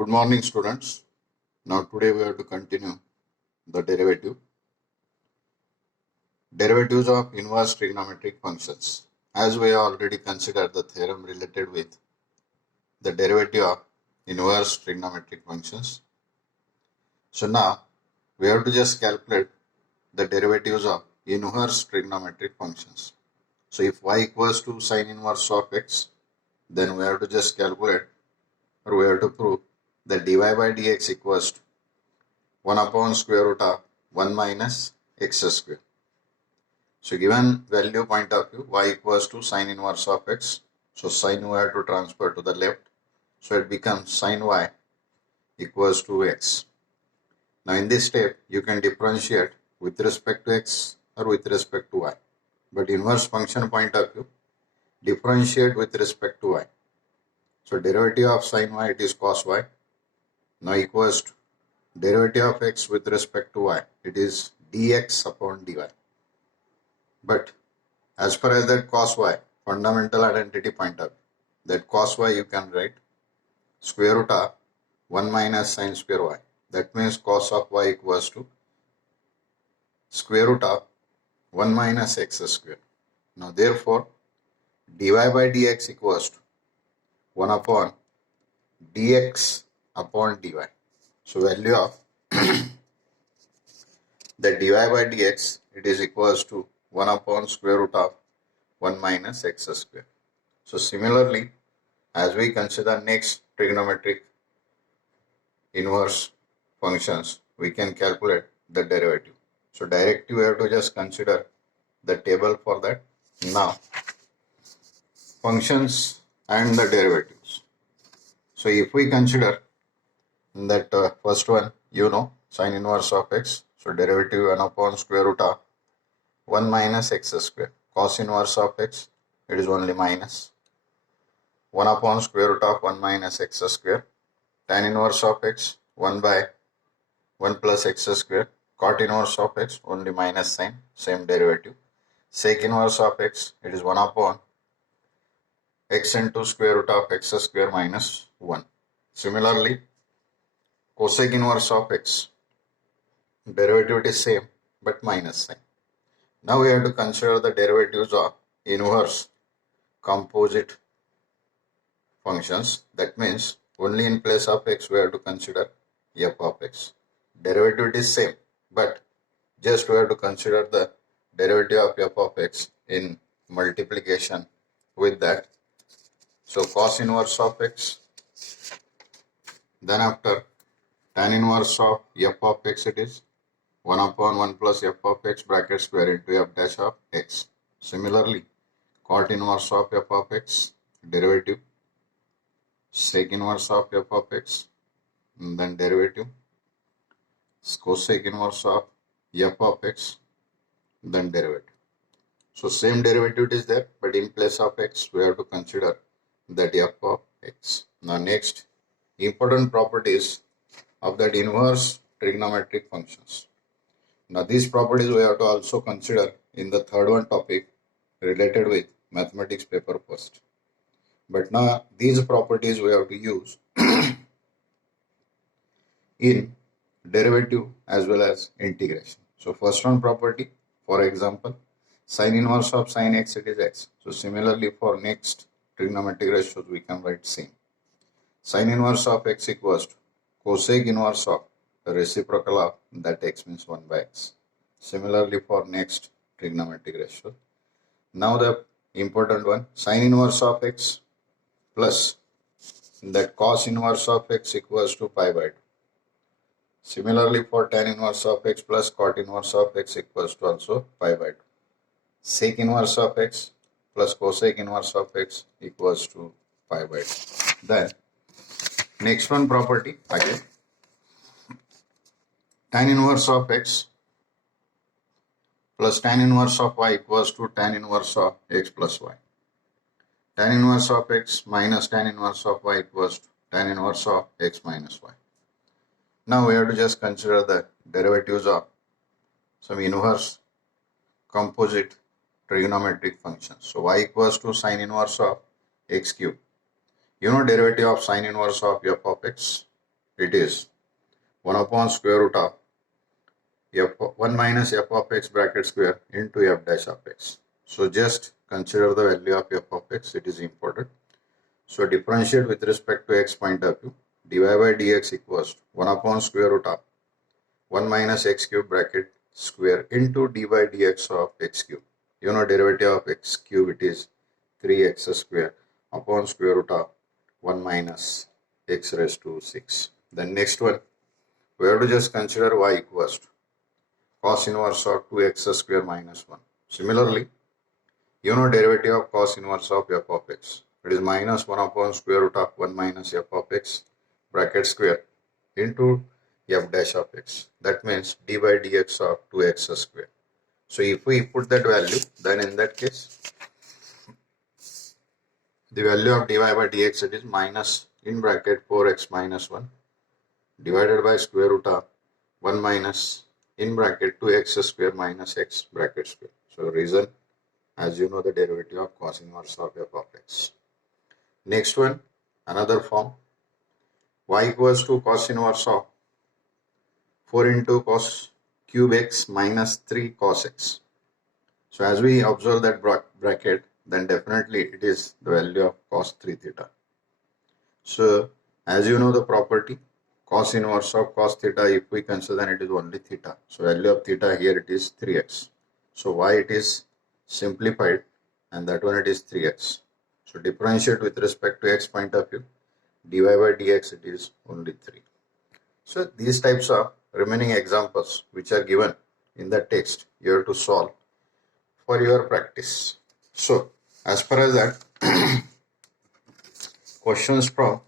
Good morning, students. Now today we have to continue the derivatives of inverse trigonometric functions. As we already considered the theorem related with the derivative of inverse trigonometric functions. So now we have to just calculate the derivatives of inverse trigonometric functions. So if y equals to sine inverse of x, then we have to just calculate, or we have to prove that dy by dx equals to 1 upon square root of 1 minus x square. So given value point of view, y equals to sine inverse of x. So sine we have to transfer to the left. So it becomes sine y equals to x. Now in this step, you can differentiate with respect to x or with respect to y. But inverse function point of view, differentiate with respect to y. So derivative of sine y, it is cos y. Now equals to derivative of x with respect to y, it is dx upon dy. But as far as that cos y, fundamental identity point of view, that cos y you can write square root of 1 minus sine square y. That means cos of y equals to square root of 1 minus x square. Now therefore, dy by dx equals to 1 upon dx upon dy. So value of the dy by dx, it is equals to 1 upon square root of 1 minus x square. So similarly, as we consider next trigonometric inverse functions, we can calculate the derivative. So directly we have to just consider the table for that. Now, functions and the derivatives. So if we consider that first one, sine inverse of x. So derivative 1 upon square root of 1 minus x square. Cos inverse of x, it is only minus 1 upon square root of 1 minus x square. Tan inverse of x, 1 by 1 plus x square. Cot inverse of x, only minus sign, same derivative. Sec inverse of x, it is 1 upon x into square root of x square minus 1. Similarly, cosec inverse of x, derivative is same but minus sign. Now we have to consider the derivatives of inverse composite functions. That means only in place of x we have to consider f of x. Derivative is same, but just we have to consider the derivative of f of x in multiplication with that. So cos inverse of x, then after tan inverse of f of x, it is 1 upon 1 plus f of x bracket square into f dash of x. Similarly, cot inverse of f of x, derivative, sec inverse of f of x, and then derivative, cosec inverse of f of x, then derivative. So same derivative is there, but in place of x, we have to consider that f of x. Now next, important properties of that inverse trigonometric functions. Now these properties we have to also consider in the third one topic related with mathematics paper first. But now these properties we have to use in derivative as well as integration. So first one property, for example, sine inverse of sine x, it is x. So similarly for next trigonometric ratios we can write same. Sine inverse of x equals to cosec inverse of the reciprocal of that x means 1 by x. Similarly for next trigonometric ratio. Now the important one, sine inverse of x plus that cos inverse of x equals to pi by 2. Similarly for tan inverse of x plus cot inverse of x equals to also pi by 2. Sec inverse of x plus cosec inverse of x equals to pi by 2. Then next one property again, tan inverse of x plus tan inverse of y equals to tan inverse of x plus y. Tan inverse of x minus tan inverse of y equals to tan inverse of x minus y. Now we have to just consider the derivatives of some inverse composite trigonometric functions. So y equals to sine inverse of x cube. Derivative of sine inverse of f of x. it is 1 upon square root of f1 minus f of x bracket square into f dash of x. So just consider the value of f of x, it is important. So differentiate with respect to x point of view. dy by dx equals 1 upon square root of 1 minus x cube bracket square into d by dx of x cube. You know derivative of x cube, it is 3x square upon square root of 1 minus x raised to 6. Then next one, we have to just consider y equals to cos inverse of 2x square minus 1. Similarly, you know derivative of cos inverse of f of x. It is minus 1 upon square root of 1 minus f of x bracket square into f dash of x. That means d by dx of 2x square. So if we put that value, then in that case, the value of dy by dx, it is minus in bracket 4x minus 1 divided by square root of 1 minus in bracket 2x square minus x bracket square. So reason, as you know, the derivative of cos inverse of f of x. Next one, another form, y equals to cos inverse of 4 into cos cube x minus 3 cos x. So as we observe that bracket, then definitely it is the value of cos 3 theta. So as you know the property, cos inverse of cos theta, if we consider, then it is only theta. So value of theta here, it is 3x. So y it is simplified, and that one it is 3x. So differentiate with respect to x point of view, dy by dx, it is only 3. So these types of remaining examples which are given in the text, you have to solve for your practice. So as far as that questions from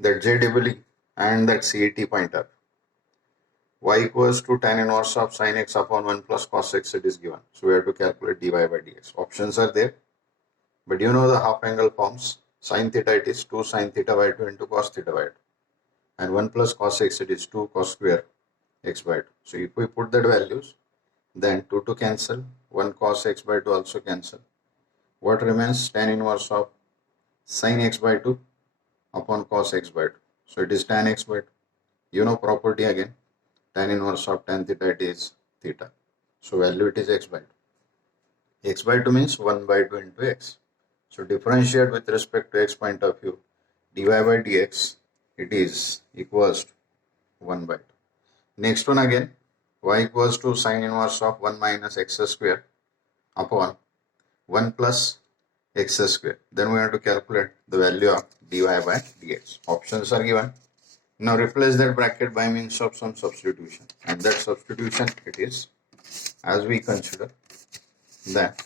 that JEE and that CET point of y equals to tan inverse of sin x upon 1 plus cos x, it is given. So we have to calculate dy by dx. Options are there, but you know the half angle forms. Sin theta, it is 2 sin theta by 2 into cos theta by 2, and 1 plus cos x, it is 2 cos square x by 2. So if we put that values, then 2 to cancel, 1 cos x by 2 also cancel. What remains? Tan inverse of sin x by 2 upon cos x by 2. So it is tan x by 2. You know property again, tan inverse of tan theta, it is theta. So value it is x by 2. X by 2 means 1 by 2 into x. So differentiate with respect to x point of view, dy by dx, it is equals to 1 by 2. Next one again, y equals to sin inverse of 1 minus x square upon 1 plus x square. Then we have to calculate the value of dy by dx. Options are given. Now replace that bracket by means of some substitution, and that substitution it is, as we consider that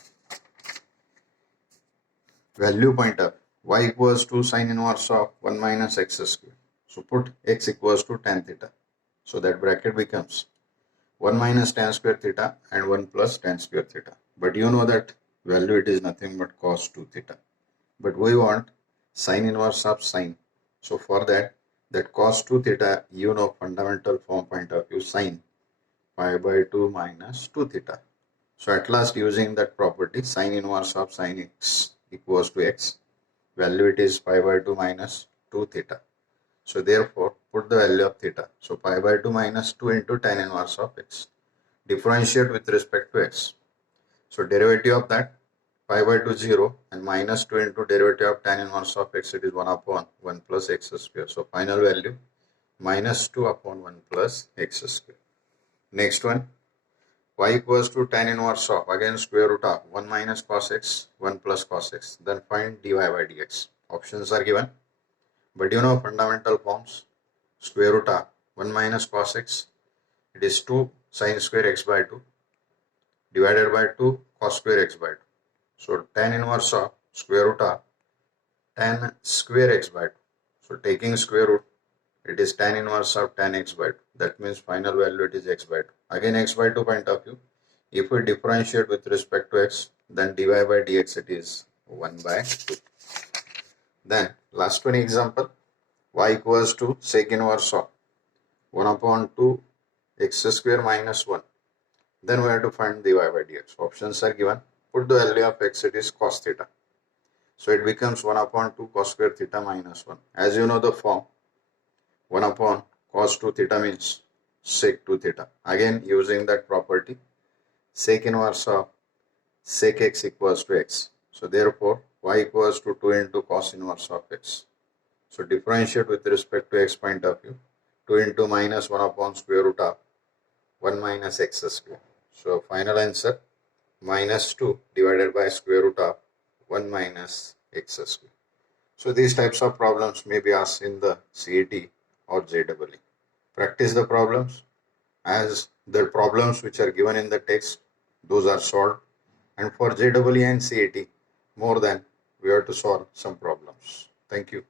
value point of y equals to sin inverse of 1 minus x square. So put x equals to tan theta. So that bracket becomes 1 minus tan square theta and 1 plus tan square theta. But you know that value it is nothing but cos 2 theta. But we want sin inverse of sin. So for that cos 2 theta, you know fundamental form point of view, sin pi by 2 minus 2 theta. So at last, using that property, sin inverse of sin x equals to x. Value it is pi by 2 minus 2 theta. So therefore, put the value of theta. So pi by 2 minus 2 into tan inverse of x. Differentiate with respect to x. So derivative of that, pi by 2 0, and minus 2 into derivative of tan inverse of x, it is 1 upon 1 plus x square. So final value minus 2 upon 1 plus x square. Next one, y equals to tan inverse of, again, square root of 1 minus cos x, 1 plus cos x. Then find dy by dx. Options are given, but you know fundamental forms. Square root of 1 minus cos x, it is 2 sin square x by 2 divided by 2 cos square x by 2. So tan inverse of square root of tan square x by 2. So taking square root, it is tan inverse of tan x by 2. That means final value it is x by 2. Again, x by 2 point of view, if we differentiate with respect to x, then dy by dx it is 1 by 2. Then last one example, y equals to sec inverse of 1 upon 2 x square minus 1. Then we have to find dy by dx. Options are given. Put the value of x, it is cos theta. So it becomes 1 upon 2 cos square theta minus 1. As you know the form, 1 upon cos 2 theta means sec 2 theta. Again, using that property, sec inverse of sec x equals to x. So therefore, y equals to 2 into cos inverse of x. So differentiate with respect to x point of view. 2 into minus 1 upon square root of 1 minus x square. So final answer, minus 2 divided by square root of 1 minus x square. So these types of problems may be asked in the CET or JEE. Practice the problems, as the problems which are given in the text, those are solved. And for JEE and CET, more than we have to solve some problems. Thank you.